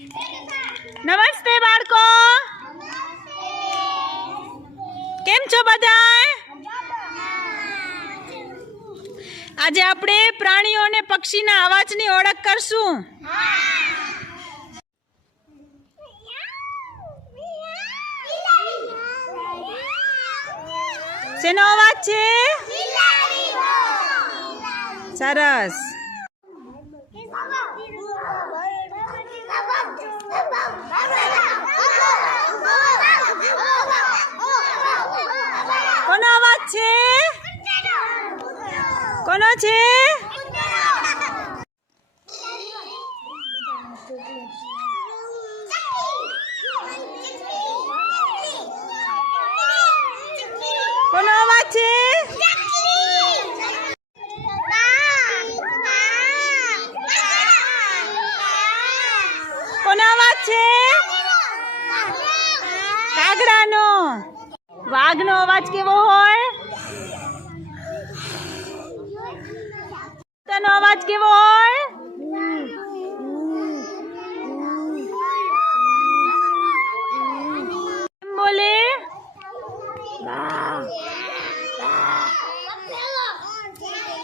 નમસ્તે બાળકો. કેમ છો બધા આજે આપણે પ્રાણીઓ અને પક્ષીના અવાજની ઓળખ કરશું. શેનો અવાજ છે? સરસ. છે કોનો છે કોનો અવાજ છે કોનો અવાજ છે કાગડાનો વાઘનો અવાજ કેવો નો અવાજ કેવો હોય? બોલે?